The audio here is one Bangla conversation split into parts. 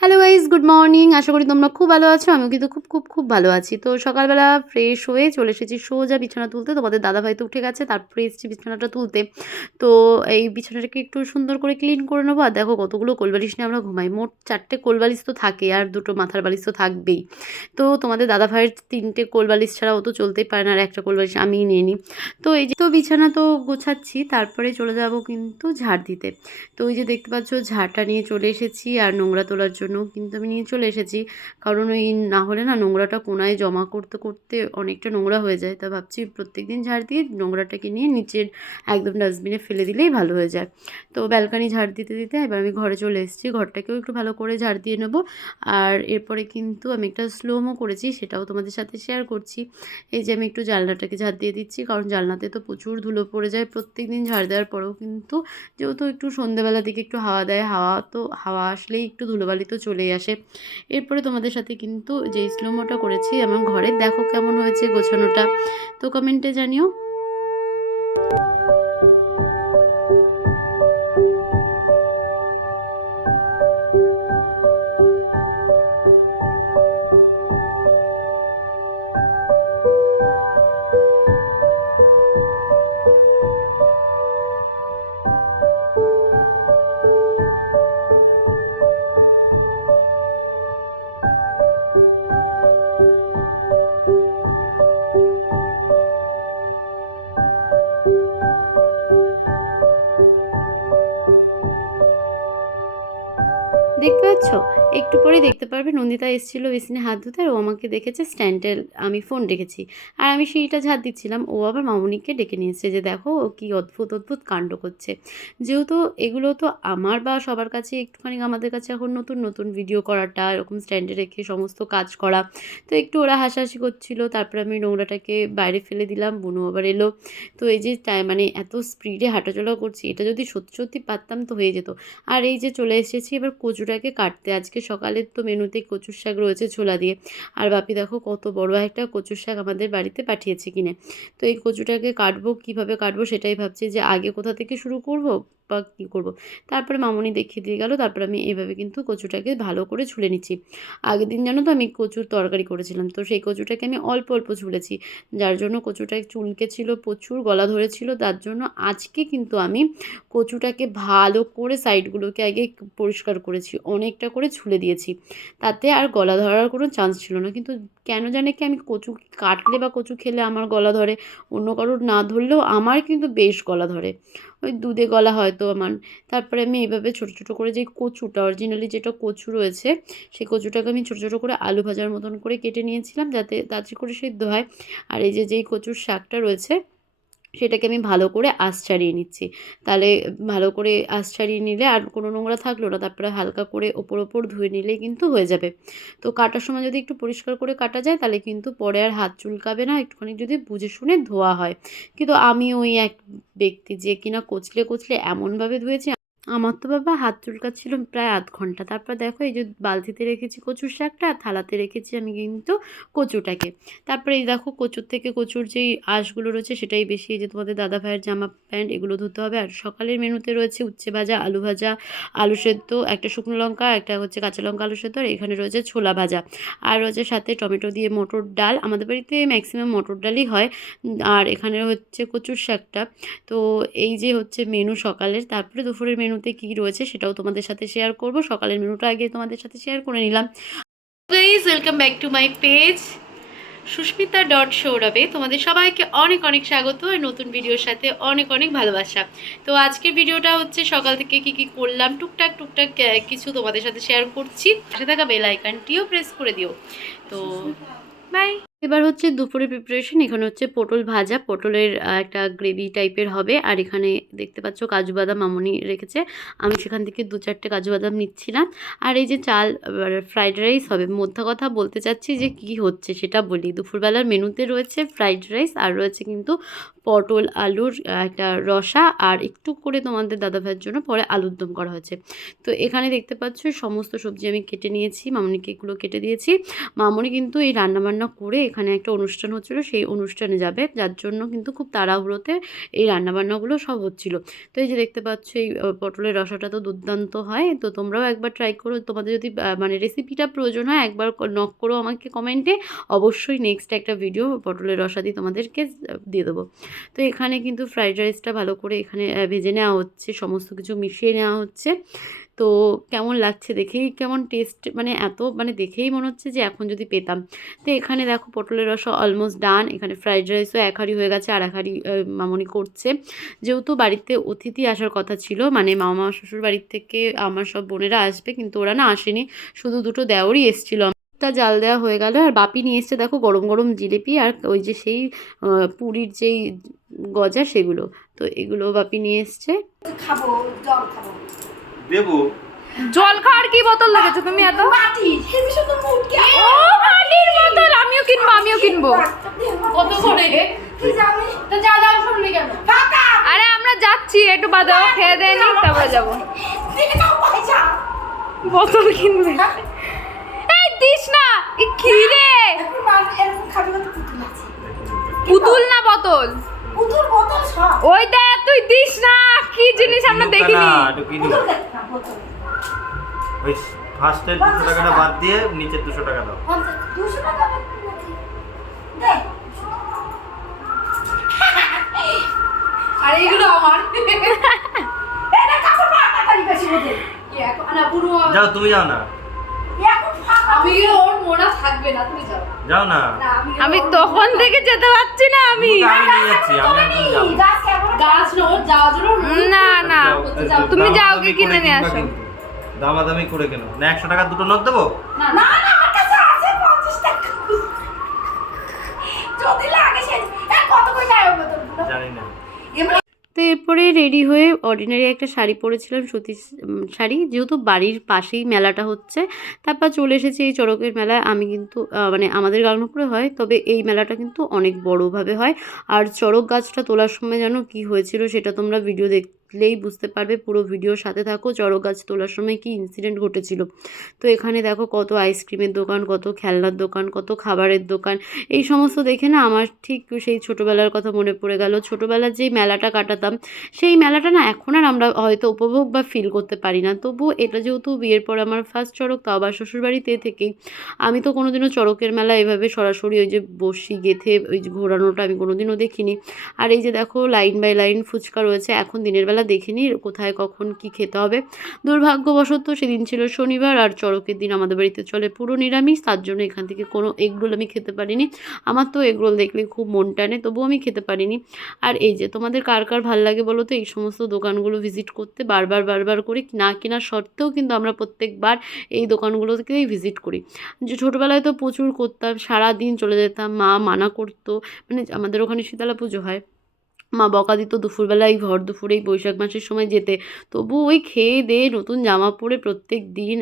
Hello guys, good morning. আশা করি তোমরা খুব ভালো আছো। আমিও কিন্তু খুব ভালো আছি। তো সকালবেলা ফ্রেশ হয়ে চলে এসেছি সোজা বিছানা তুলতে। তোমাদের দাদাভাই তো উঠে গেছে, তারপরে এসেছি বিছানাটা তুলতে। তো এই বিছানাটাকে একটু সুন্দর করে ক্লিন করে নেবো। আর দেখো কতগুলো কোলবালিশ নিয়ে আমরা ঘুমাই। মোট 4টে কোলবালিশ তো থাকে, আর 2টো মাথার বালিশ তো থাকবেই। তো তোমাদের দাদাভাইয়ের 3টে কোলবালিশ ছাড়া ও তো চলতেই পারে না, আর একটা কোলবালিশ আমিই নিয়ে নিই। তো এই যে তো বিছানা তো গোছাচ্ছি, তারপরে চলে যাব কিন্তু ঝাড় দিতে। তো ওই যে দেখতে পাচ্ছ ঝাড়টা নিয়ে চলে এসেছি, আর নোংরা তোলার জন্য কিন্তু আমি নিয়ে চলে এসেছি। কারণ ওই না হলে না নোংরাটা কোনায় জমা করতে করতে অনেকটা নোংরা হয়ে যায়। তা ভাবছি প্রত্যেকদিন ঝাড় দিয়ে নোংরাটাকে নিয়ে নিচের একদম ডাস্টবিনে ফেলে দিলেই ভালো হয়ে যায়। তো ব্যালকানি ঝাড় দিতে দিতে এবার আমি ঘরে চলে এসেছি। ঘরটাকেও একটু ভালো করে ঝাড় দিয়ে নেবো। আর এরপরে কিন্তু আমি একটা স্লোমো করেছি, সেটাও তোমাদের সাথে শেয়ার করছি। এই যে আমি একটু জানলাটাকে ঝাড় দিয়ে দিচ্ছি, কারণ জানলাতে তো প্রচুর ধুলো পড়ে যায় প্রত্যেকদিন ঝাড় দেওয়ার পরেও। কিন্তু যেহেতু একটু সন্ধ্যেবেলার দিকে একটু হাওয়া দেয়, হাওয়া আসলেই একটু ধুলোবালি তো চলেই আসে। এরপরে তোমাদের সাথে কিন্তু যেই স্লোমোটা করেছি আমার ঘরে, দেখো কেমন হয়েছে গোছানোটা, তো কমেন্টে জানিও। দেখতে পাচ্ছ? একটু পরেই দেখতে পারবে নন্দিতা এসেছিল বেসিনে হাত ধুতে, আর ও আমাকে দেখেছে স্ট্যান্ডে আমি ফোন রেখেছি। আর আমি সেইটা ঝাড় দিচ্ছিলাম, ও আবার মামুনিকে ডেকে নিয়ে এসেছে যে দেখো ও কী অদ্ভুত কাণ্ড করছে। যেহেতু এগুলো তো আমার বা সবার কাছে একটুখানি, আমাদের কাছে এখন নতুন নতুন ভিডিও করাটা, এরকম স্ট্যান্ডে রেখে সমস্ত কাজ করা। তো একটু ওরা হাসাহাসি করছিল, তারপরে আমি নোংরাটাকে বাইরে ফেলে দিলাম, বুনু আবার এলো। তো এই যে মানে এত স্পিডে হাঁটাচলা করছি, এটা যদি সত্যি পারতাম তো হয়ে যেত। আর এই যে চলে এসেছি এবার কচুটাকে কাটতে। আজকে সকালের তো মেনুতে কচুর শাক রয়েছে ছোলা দিয়ে। আর বাপি দেখো কত বড় একটা কচুর শাক আমাদের বাড়িতে পাঠিয়েছে কিনে। তো এই কচুটাকে কাটবো, কীভাবে কাটবো সেটাই ভাবছি, যে আগে কোথা থেকে শুরু করব বা কী করব। তারপরে মামুনি দেখিয়ে দিয়ে গেল, তারপরে আমি এভাবে কিন্তু কচুটাকে ভালো করে ছুলে নিচ্ছি। আগের দিন জানো তো আমি কচুর তরকারি করেছিলাম, তো সেই কচুটাকে আমি অল্প অল্প ছুলেছি, যার জন্য কচুটা চুলকেছিল প্রচুর, গলা ধরেছিল। তার জন্য আজকে কিন্তু আমি কচুটাকে ভালো করে সাইডগুলোকে আগে পরিষ্কার করেছি, অনেকটা করে ছুলে দিয়েছি, তাতে আর গলা ধরার কোনো চান্স ছিল না। কিন্তু কেন জানে কি আমি কচু কাটলে বা কচু খেলে আমার গলা ধরে, অন্য কারোর না ধরলেও আমার কিন্তু বেশ গলা ধরে, ওই দুধে গলা হয়তো আমার। তারপরে আমি এইভাবে ছোটো ছোটো করে যে কচুটা, অরিজিনালি যেটা কচু রয়েছে, সেই কচুটাকে আমি ছোটো ছোটো করে আলু ভাজার মতন করে কেটে নিয়েছিলাম, যাতে তাড়াতাড়ি করে সিদ্ধ হয়। আর এই যে যেই কচুর শাকটা রয়েছে সেটাকে আমি ভালো করে আঁশ ছাড়িয়ে নিচ্ছি। তাহলে ভালো করে আঁশ ছাড়িয়ে নিলে আর কোনো নোংরা থাকলো না। তারপরে হালকা করে ওপর ধুয়ে নিলেই কিন্তু হয়ে যাবে। তো কাটার সময় যদি একটু পরিষ্কার করে কাটা যায়, তাহলে কিন্তু পরে আর হাত চুলকাবে না, একটুখানি যদি বুঝে শুনে ধোয়া হয়। কিন্তু আমি ওই এক ব্যক্তি যে কিনা কচলে এমনভাবে ধুয়েছি, আমার তো বাবা হাত চুলকাচ্ছিল প্রায় আধ ঘন্টা। তারপর দেখো এই যে বালতিতে রেখেছি কচুর শাকটা, আর থালাতে রেখেছি আমি কিন্তু কচুটাকে। তারপরে এই দেখো কচুর থেকে কচুর যেই আঁশগুলো রয়েছে সেটাই বেশি। এই যে তোমাদের দাদা ভাইয়ের জামা প্যান্ট এগুলো ধুতে হবে। আর সকালের মেনুতে রয়েছে উচ্ছে ভাজা, আলু ভাজা, আলু সেদ্ধ, একটা শুকনো লঙ্কা, একটা হচ্ছে কাঁচা লঙ্কা আলু সেদ্ধ, আর এখানে রয়েছে ছোলা ভাজা। আর রয়েছে সাথে টমেটো দিয়ে মটর ডাল, আমাদের বাড়িতে ম্যাক্সিমাম মটর ডালই হয়। আর এখানে হচ্ছে কচুর শাকটা। তো এই যে হচ্ছে মেনু সকালের। তারপরে দুপুরের মেনুতে কী রয়েছে সেটাও তোমাদের সাথে শেয়ার করব। সকালের মেনুটা আগে তোমাদের সাথে শেয়ার করে নিলাম। Guys, welcome back to my page সুস্মিতা.সৌরভে তোমাদের সবাইকে অনেক অনেক স্বাগত, আর নতুন ভিডিওর সাথে অনেক অনেক ভালোবাসা। তো আজকের ভিডিওটা হচ্ছে সকাল থেকে কি করলাম, টুকটাক কিছু তোমাদের সাথে শেয়ার করছি। পাশে থাকা বেল আইকনটিও প্রেস করে দিও। তো বাই। এবার হচ্ছে দুপুরের প্রিপারেশন। এখানে হচ্ছে পটল ভাজা, পটলের একটা গ্রেভি টাইপের হবে। আর এখানে দেখতে পাচ্ছ কাজু বাদাম মামুনি রেখেছে, আমি সেখান থেকে 2-4টে কাজু বাদাম নিচ্ছিলাম। আর এই যে চাল ফ্রাইড রাইস হবে। মোদ্দা কথা বলতে চাচ্ছি যে কি হচ্ছে সেটা বলি। দুপুরবেলার মেনুতে রয়েছে ফ্রাইড রাইস, আর রয়েছে কিন্তু পটল আলুর একটা রসা, আর একটু করে তোমাদের দাদাভাইয়ের জন্য পরে আলুর দম করা হয়েছে। তো এখানে দেখতে পাচ্ছ সমস্ত সবজি আমি কেটে নিয়েছি, মামুনিকে এগুলো কেটে দিয়েছি। মামুনি কিন্তু এই রান্নাবান্না করে এখানে একটা অনুষ্ঠান হচ্ছিলো, সেই অনুষ্ঠানে যাবে, যার জন্য কিন্তু খুব তাড়াহুড়োতে এই রান্নাবান্নাগুলো সব হচ্ছিলো। তো এই যে দেখতে পাচ্ছ এই পটলের রসাটা তো দুর্দান্ত হয়, তো তোমরাও একবার ট্রাই করো। তোমাদের যদি মানে রেসিপিটা প্রয়োজন হয় একবার নক করো আমাকে কমেন্টে, অবশ্যই নেক্সট একটা ভিডিও পটলের রসা দিয়ে তোমাদেরকে দিয়ে দেবো। তো এখানে কিন্তু ফ্রাইড রাইসটা ভালো করে এখানে ভেজে নেওয়া হচ্ছে, সমস্ত কিছু মিশিয়ে নেওয়া হচ্ছে। তো কেমন লাগছে দেখেই, কেমন টেস্ট, মানে এত মানে দেখেই মনে হচ্ছে যে এখন যদি পেতাম। তো এখানে দেখো পটলের রসা অলমোস্ট ডান, এখানে ফ্রাইড রাইসও এক হাঁড়ি হয়ে গেছে, আর এক হাঁড়ি মামনি করছে। যেহেতু বাড়িতে অতিথি আসার কথা ছিল, মানে মামা শ্বশুর বাড়ির থেকে আমার সব বোনেরা আসবে, কিন্তু ওরা না আসেনি, শুধু দুটো দেওরই এসেছিলো। তা জাল দেওয়া হয়ে গেল, আর বাপি নিয়ে এসছে দেখো গরম গরম জিলিপি, আর ওই যে সেই পুরীর যেই গজা সেগুলো, তো এগুলো বাপি নিয়ে এসছে। খাবো, জল খাবো। দেবো জল খাওয়ার কি বোতল লেগেছো তুমি এত? মাটি, হেবি সুন্দর মুটকি। ও মাটির বোতল, আমিও কিনবো। কত করে? কি জানি? তো যা দাম শুনলি কেন? কাকা, আরে আমরা যাচ্ছি, একটু বাদে খেয়ে দিয়ে নিই তারপরে যাবো। দিকে যাও পয়সা। বোতল কিনবে? এই দিস না, এই কি রে? এখন মাল এরকম খাবি না, তো পুতুল আছে। পুতুল না বোতল? পুতুল বোতল সব। ওই দেখ, তুই দিস না, কি জিনিস আমরা দেখিনি। পুতুল দেখ না, বোতল। ওই ফার্স্টের 200 টাকাটা বাদ দিয়ে নিচের 200 টাকা দাও। 200 টাকা নাকি? দে। আর এগুলো আমার এটা কাপড় পা তাড়াতাড়ি বেশি বোঝে। কি এখন না পুরো যাও তুমি যাও না, এখন ফাঁকা। আমি ওর মোনা থাকবে না, তুমি যাও যাও না, না। আমি তখন থেকে যেতে পারছি না আমি। আমি নিয়ে যাচ্ছি, আমি একদম যাবো। গাছ কেমন? গাছ না ওর যাওয়ার জন্য না না, যাও, তুমি যাও, দামাদামি গিয়ে কিনে করে নিয়ে কিনবা আসো। কিন্তু। দামাদামি করে কেন না, 100 টাকা দুটো নোট দেবো। না না না, আমার কাছে আছে 50 টাকা। যদি লাগে সে কত করে যায় ওই বোতলগুলো? জানি না। এমনি তো এরপরে রেডি হয়ে অর্ডিনারি একটা শাড়ি পরেছিলাম, সুতির শাড়ি, যেহেতু বাড়ির পাশেই মেলাটা হচ্ছে। তারপর চলে এসেছি এই চড়কের মেলায়। আমি কিন্তু মানে আমাদের গাংনাপুরে হয়, তবে এই মেলাটা কিন্তু অনেক বড়োভাবে হয়। আর চড়ক গাছটা তোলার সময় যেন কি হয়েছিল সেটা তোমরা ভিডিও দেখলেই বুঝতে পারবে, পুরো ভিডিওর সাথে থাকো। চড়ক গাছ তোলার সময় কি ইনসিডেন্ট ঘটেছিল। তো এখানে দেখো কত আইসক্রিমের দোকান, কত খেলনার দোকান, কত খাবারের দোকান, এই সমস্ত দেখে না আমার ঠিক সেই ছোটোবেলার কথা মনে পড়ে গেল। ছোটোবেলার যেই মেলাটা কাটাতাম, সেই মেলাটা না এখন আর আমরা হয়তো উপভোগ বা ফিল করতে পারি না। তবুও এটা যেহেতু বিয়ের পর আমার ফার্স্ট চড়ক, তাও আবার শ্বশুরবাড়িতে থেকেই, আমি তো কোনোদিনও চড়কের মেলা এভাবে সরাসরি ওই যে বসি গেথে ওই যে ঘোরানোটা আমি কোনোদিনও দেখিনি। আর এই যে দেখো লাইন বাই লাইন ফুচকা রয়েছে, এখন দিনের বেলা দেখিনি কোথায় কখন কি খেতে হবে। দুর্ভাগ্যবশত সেদিন ছিল শনিবার, আর চড়কের দিন আমাদের বাড়িতে চলে পুরো নিরামিষ, তার জন্য এখান থেকে কোনো এগরোল আমি খেতে পারিনি। আমার তো এগরোল দেখলে খুব মন টানে, তবুও আমি খেতে পারিনি। আর এই যে তোমাদের কার কার ভালো লাগে বলো তো এই সমস্ত দোকানগুলো ভিজিট করতে, বারবার করে না কেনার সত্ত্বেও কিন্তু আমরা প্রত্যেকবার এই দোকানগুলোকেই ভিজিট করি। যে ছোটোবেলায় তো প্রচুর করতাম, সারাদিন চলে যেতাম, মা মানা করতো, মানে আমাদের ওখানে শীতলা পুজো হয়, মা বকা দিত দুপুরবেলায়, ভর দুপুরেই বৈশাখ মাসের সময় যেতে। তবু ওই খেয়ে দেয়ে নতুন জামা পরে প্রত্যেক দিন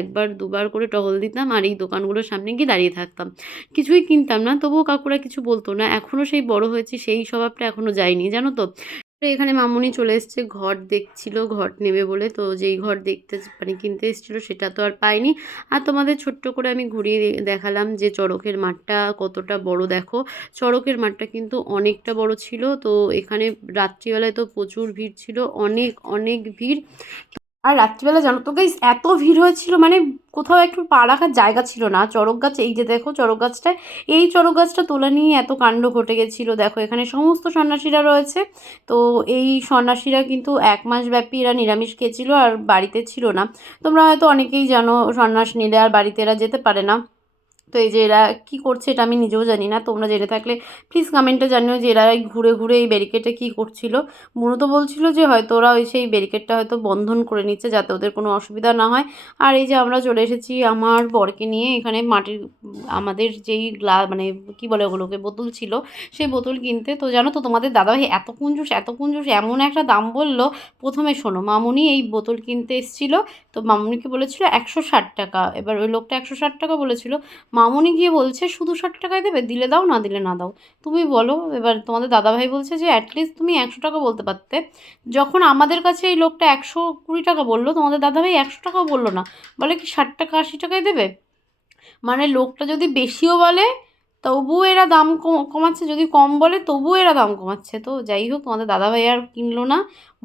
একবার দুবার করে টহল দিতাম, আর এই দোকানগুলোর সামনে গিয়ে দাঁড়িয়ে থাকতাম। কিছুই কিনতাম না, তবুও কাকুরা কিছু বলতো না। এখনও সেই বড় হয়েছি, সেই স্বভাবটা এখনও যায়নি, জানো তো। তো এখানে মামুনি চলে এসছে, ঘট দেখছিল, ঘট নেবে বলে। তো যেই ঘট দেখতে মানে কিনতে এসেছিলো সেটা তো আর পাইনি। আর তোমাদের ছোট্ট করে আমি ঘুরিয়ে দেখালাম যে চড়কের মাঠটা কতটা বড়। দেখো চড়কের মাঠটা কিন্তু অনেকটা বড় ছিল। তো এখানে রাত্রিবেলায় তো প্রচুর ভিড় ছিল, অনেক অনেক ভিড়। আর রাত্রিবেলা জানো তো গাইস এত ভিড় হয়েছিল, মানে কোথাও একটু পা রাখার জায়গা ছিল না। চড়ক গাছ, এই যে দেখো চড়ক গাছটায়, এই চড়ক গাছটা তোলা নিয়ে এত কাণ্ড ঘটে গেছিলো। দেখো এখানে সমস্ত সন্ন্যাসীরা রয়েছে। তো এই সন্ন্যাসীরা কিন্তু 1 মাস ব্যাপী এরা নিরামিষ খেয়েছিল, আর বাড়িতে ছিল না। তোমরা হয়তো অনেকেই জানো সন্ন্যাস নিলে আর বাড়িতে এরা যেতে পারে না। তো এই যে এরা কী করছে এটা আমি নিজেও জানি না, তোমরা জেনে থাকলে প্লিজ কমেন্টে জানিও যে এরা ঘুরে ঘুরে এই ব্যারিকেডে কী করছিল। মূলত তো বলছিল যে হয়তো ওরা ওই সেই ব্যারিকেডটা হয়তো বন্ধন করে নিচ্ছে যাতে ওদের কোনো অসুবিধা না হয়। আর এই যে আমরা চলে এসেছি আমার বরকে নিয়ে এখানে মাটির আমাদের যেই মানে কী বলে ওগুলোকে, বোতল ছিল, সেই বোতল কিনতে। তো জানো তো তোমাদের দাদাভাই এত কুঞ্জুস এমন একটা দাম বললো। প্রথমে শোনো, মামুনি এই বোতল কিনতে এসেছিলো, তো মামুনিকে বলেছিল 160 টাকা। এবার ওই লোকটা 160 টাকা বলেছিল, মামুনি গিয়ে বলছে শুধু 60 টাকায় দেবে, দিলে দাও না দিলে না দাও। তুমি বলো, এবার তোমাদের দাদাভাই বলছে যে অ্যাটলিস্ট তুমি 100 টাকা বলতে পারতে। যখন আমাদের কাছে এই লোকটা 120 টাকা বললো, তোমাদের দাদাভাই 100 টাকাও বললো না, বলে কি 60 টাকা 80 টাকায় দেবে। মানে লোকটা যদি বেশিও বলে তবুও এরা দাম কমাচ্ছে, যদি কম বলে তবুও এরা দাম কমাচ্ছে। তো যাই হোক, তোমাদের দাদাভাই আর কিনলো না,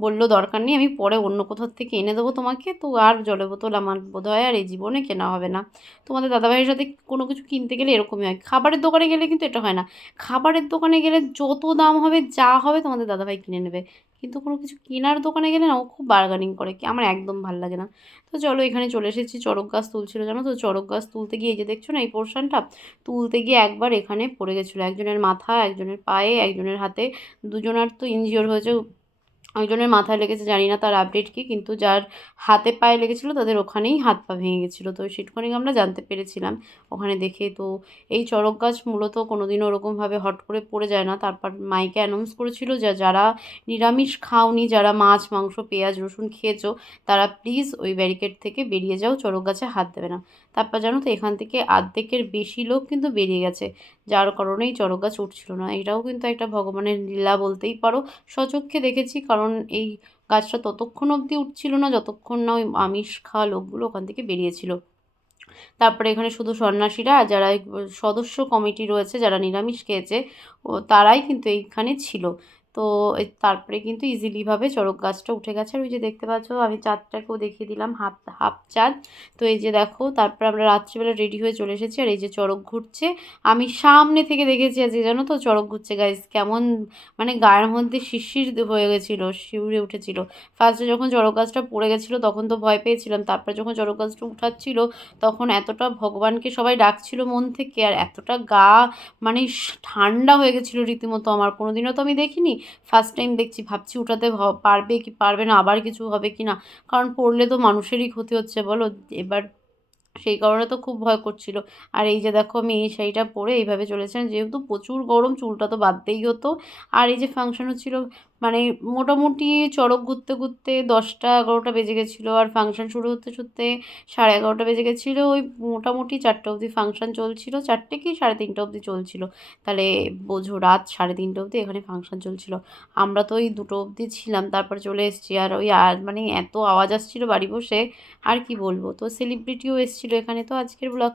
বললো দরকার নেই, আমি পরে অন্য কোথাও থেকে এনে দেবো তোমাকে। তো আর জলের বোতল আমার বোধহয় আর এই জীবনে কেনা হবে না। তোমাদের দাদাভাইয়ের সাথে কোনো কিছু কিনতে গেলে এরকমই হয়। খাবারের দোকানে গেলে কিন্তু এটা হয় না। খাবারের দোকানে গেলে যত দাম হবে যা হবে তোমাদের দাদাভাই কিনে নেবে, কিন্তু কোনো কিছু কেনার দোকানে গেলে না ও খুব বার্গেনিং করে, কি আমার একদম ভালো লাগে না। তো চলো এখানে চলে এসেছি, চড়ক গাছ তুলছিল জানো তো। চড়ক গাছ তুলতে গিয়ে এই যে দেখছো না এই পোর্শনটা, তুলতে গিয়ে একবার এখানে পড়ে গেছিলো, একজনের মাথা, একজনের পায়ে, একজনের হাতে, দুজনার তো ইনজিওর হয়েছে। একজনের মাথায় লেগেছে, জানি না তার আপডেট কী, কিন্তু যার হাতে পায়ে লেগেছিলো তাদের ওখানেই হাত পা ভেঙে গেছিলো। তো সেটুখানি আমরা জানতে পেরেছিলাম ওখানে দেখে। তো এই চড়ক গাছ মূলত কোনো দিনও ওরকমভাবে হট করে পড়ে যায় না। তারপর মাইকে অ্যানাউন্স করেছিল যে যারা নিরামিষ খাওনি, যারা মাছ মাংস পেঁয়াজ রসুন খেয়েছো, তারা প্লিজ ওই ব্যারিকেড থেকে বেরিয়ে যাও, চড়ক গাছে হাত দেবে না। তারপর জানো তো এখান থেকে অর্ধেকের বেশি লোক কিন্তু বেরিয়ে গেছে, যার কারণেই চড়ক গাছ উঠছিল না। এটাও কিন্তু একটা ভগবানের লীলা বলতেই পারো, স্বচক্ষে দেখেছি। কারণ এই গাছটা ততক্ষণ অবধি উঠছিল না যতক্ষণ না ওই আমিষ খাওয়া লোকগুলো ওখান থেকে বেরিয়েছিল। তারপরে এখানে শুধু সন্ন্যাসীরা আর যারা সদস্য কমিটি রয়েছে যারা নিরামিষ খেয়েছে তারাই কিন্তু এইখানে ছিল। তো তারপরে কিন্তু ইজিলিভাবে চড়ক গাছটা উঠে গেছে। আর ওই যে দেখতে পাচ্ছ আমি চাঁদটাকেও দেখিয়ে দিলাম, হাফ হাফ চাঁদ। তো এই যে দেখো, তারপরে আমরা রাত্রিবেলা রেডি হয়ে চলে এসেছি। আর এই যে চড়ক ঘুরছে, আমি সামনে থেকে দেখেছি আজকে জানো তো চড়ক ঘুরছে গাইস, কেমন মানে গায়ের মধ্যে শিরশির হয়ে গেছিলো, শিউরে উঠেছিল। ফার্স্টে যখন চড়ক গাছটা পড়ে গেছিলো তখন তো ভয় পেয়েছিলাম, তারপরে যখন চড়ক গাছটা উঠাচ্ছিল তখন এতটা ভগবানকে সবাই ডাকছিল মন থেকে, আর এতটা গা মানে ঠান্ডা হয়ে গেছিলো রীতিমতো। আমার কোনো দিনও তো আমি দেখিনি, ফার্স্ট টাইম দেখছি। ভাবছি উঠাতে পারবে কি পারবে না, আবার কিছু হবে কি না, কারণ পড়লে তো মানুষেরই ক্ষতি হচ্ছে বলো। এবার সেই কারণে তো খুব ভয় করছিল। আর এই যে দেখো আমি এই শাড়িটা পরে এইভাবে চলেছিলাম, যেহেতু প্রচুর গরম চুলটা তো বাঁধতেই হতো। আর এই যে ফাংশন হচ্ছিলো, মানে মোটামুটি চড়ক ঘুরতে ঘুরতে 10টা 11টা বেজে গেছিলো, আর ফাংশন শুরু হতে হতে 11:30 বেজে গেছিলো। ওই মোটামুটি 4টে অবধি ফাংশন চলছিল, 4টে কি 3:30 অবধি চলছিল। তাহলে বোঝো রাত 3:30 অবধি এখানে ফাংশন চলছিল। আমরা তো ওই 2টো অবধি ছিলাম, তারপর চলে এসেছি। আর ওই মানে এত আওয়াজ আসছিলো বাড়ি বসে, আর কি বলবো। তো সেলিব্রিটিও এসেছিলো এখানে। তো আজকের ব্লগ